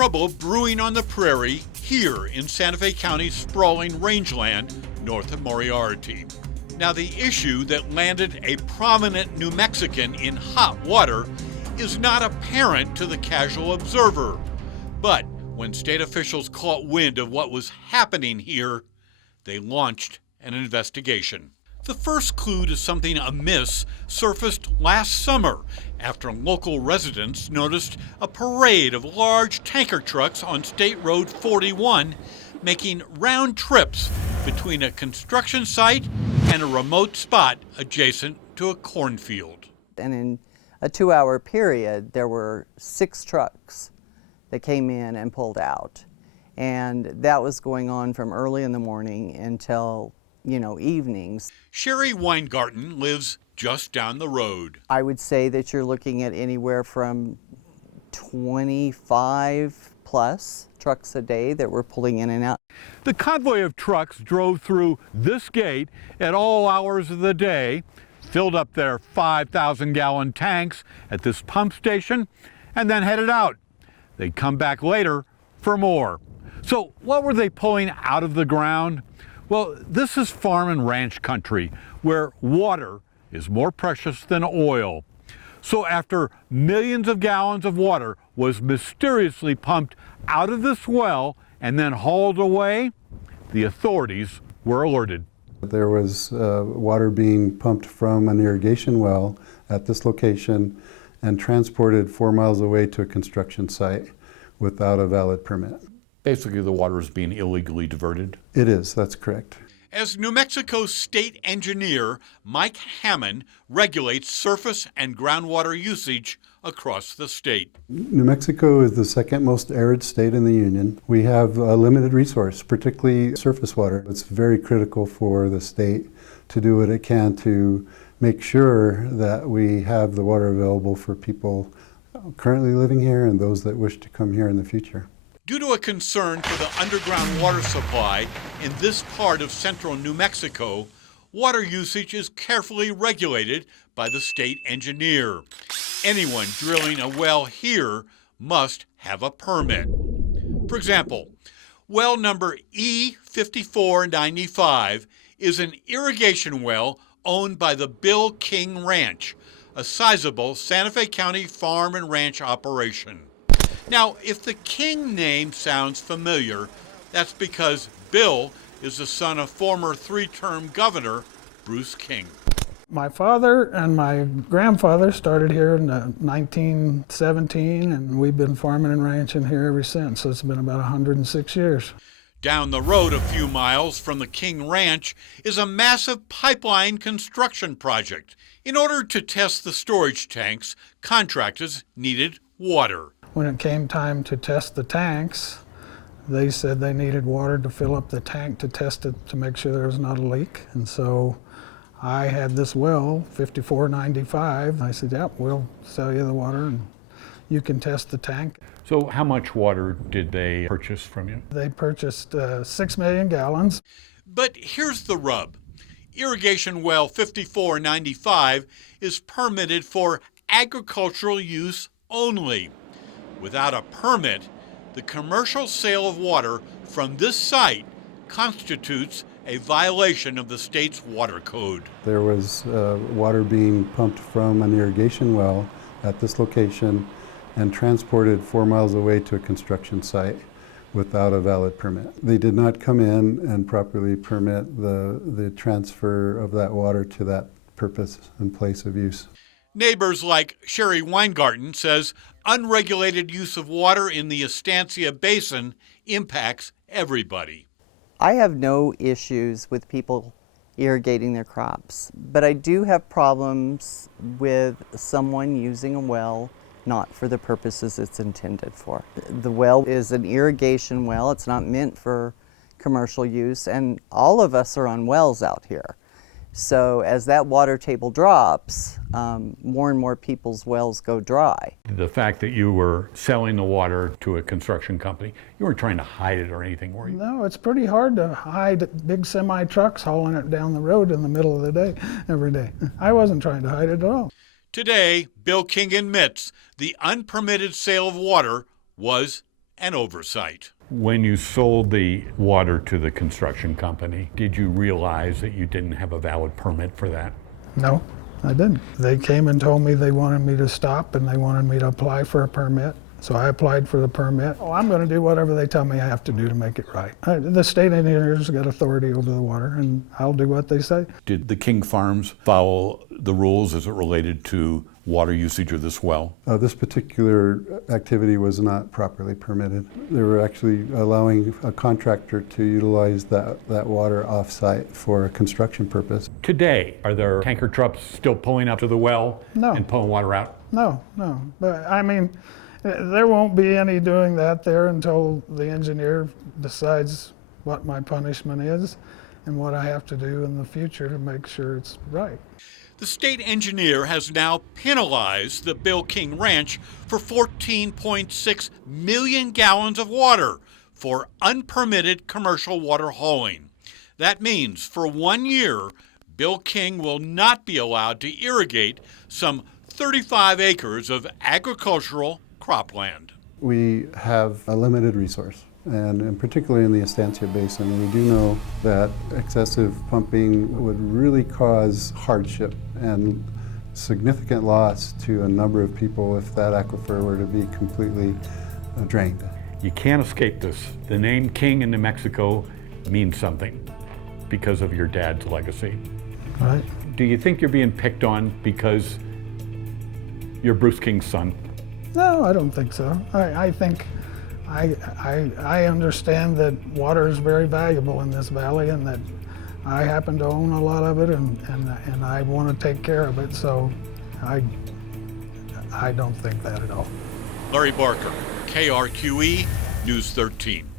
trouble brewing on the prairie here in Santa Fe County's sprawling rangeland north of Moriarty. Now, the issue that landed a prominent New Mexican in hot water is not apparent to the casual observer. But when state officials caught wind of what was happening here, they launched an investigation. The first clue to something amiss surfaced last summer after local residents noticed a parade of large tanker trucks on State Road 41 making round trips between a construction site and a remote spot adjacent to a cornfield. And in a 2-hour period, there were 6 trucks that came in and pulled out. And that was going on from early in the morning until, evenings. Sherry Weingarten lives just down the road. I would say that you're looking at anywhere from 25 plus trucks a day that were pulling in and out. The convoy of trucks drove through this gate at all hours of the day, filled up their 5,000-gallon tanks at this pump station, and then headed out. They'd come back later for more. So what were they pulling out of the ground? Well, this is farm and ranch country where water is more precious than oil. So after millions of gallons of water was mysteriously pumped out of this well and then hauled away, the authorities were alerted. There was water being pumped from an irrigation well at this location and transported 4 miles away to a construction site without a valid permit. Basically, the water is being illegally diverted. It is, that's correct. As New Mexico's state engineer, Mike Hammond regulates surface and groundwater usage across the state. New Mexico is the second most arid state in the union. We have a limited resource, particularly surface water. It's very critical for the state to do what it can to make sure that we have the water available for people currently living here and those that wish to come here in the future. Due to a concern for the underground water supply in this part of central New Mexico, water usage is carefully regulated by the state engineer. Anyone drilling a well here must have a permit. For example, well number E5495 is an irrigation well owned by the Bill King Ranch, a sizable Santa Fe County farm and ranch operation. Now, if the King name sounds familiar, that's because Bill is the son of former 3-term governor Bruce King. My father and my grandfather started here in 1917, and we've been farming and ranching here ever since, so it's been about 106 years. Down the road a few miles from the King Ranch is a massive pipeline construction project. In order to test the storage tanks, contractors needed water. When it came time to test the tanks, they said they needed water to fill up the tank to test it to make sure there was not a leak. And so I had this well, 5495. I said, yep, we'll sell you the water and you can test the tank. So how much water did they purchase from you? They purchased 6 million gallons. But here's the rub. Irrigation well 5495 is permitted for agricultural use only. Without a permit, the commercial sale of water from this site constitutes a violation of the state's water code. There was water being pumped from an irrigation well at this location and transported 4 miles away to a construction site without a valid permit. They did not come in and properly permit the transfer of that water to that purpose and place of use. Neighbors like Sherry Weingarten says unregulated use of water in the Estancia Basin impacts everybody. I have no issues with people irrigating their crops, but I do have problems with someone using a well not for the purposes it's intended for. The well is an irrigation well. It's not meant for commercial use, and all of us are on wells out here. So as that water table drops, more and more people's wells go dry. The fact that you were selling the water to a construction company, you weren't trying to hide it or anything, were you? No, it's pretty hard to hide big semi trucks hauling it down the road in the middle of the day, every day. I wasn't trying to hide it at all. Today, Bill King admits the unpermitted sale of water was and oversight. When you sold the water to the construction company, did you realize that you didn't have a valid permit for that? No, I didn't. They came and told me they wanted me to stop and they wanted me to apply for a permit. So I applied for the permit. Oh, I'm going to do whatever they tell me I have to do to make it right. The state engineer's got authority over the water, and I'll do what they say. Did the King Farms follow the rules as it related to water usage of this well? This particular activity was not properly permitted. They were actually allowing a contractor to utilize that water off-site for a construction purpose. Today, are there tanker trucks still pulling up to the well No. and pulling water out? No. But I mean, there won't be any doing that there until the engineer decides what my punishment is and what I have to do in the future to make sure it's right. The state engineer has now penalized the Bill King Ranch for 14.6 million gallons of water for unpermitted commercial water hauling. That means for 1 year, Bill King will not be allowed to irrigate some 35 acres of agricultural cropland. We have a limited resource, and particularly in the Estancia Basin, we do know that excessive pumping would really cause hardship and significant loss to a number of people if that aquifer were to be completely drained. You can't escape this. The name King in New Mexico means something because of your dad's legacy. Right? Do you think you're being picked on because you're Bruce King's son? No, I don't think so. I think I understand that water is very valuable in this valley and that I happen to own a lot of it and I want to take care of it, so I don't think that at all. Larry Barker, KRQE, News 13.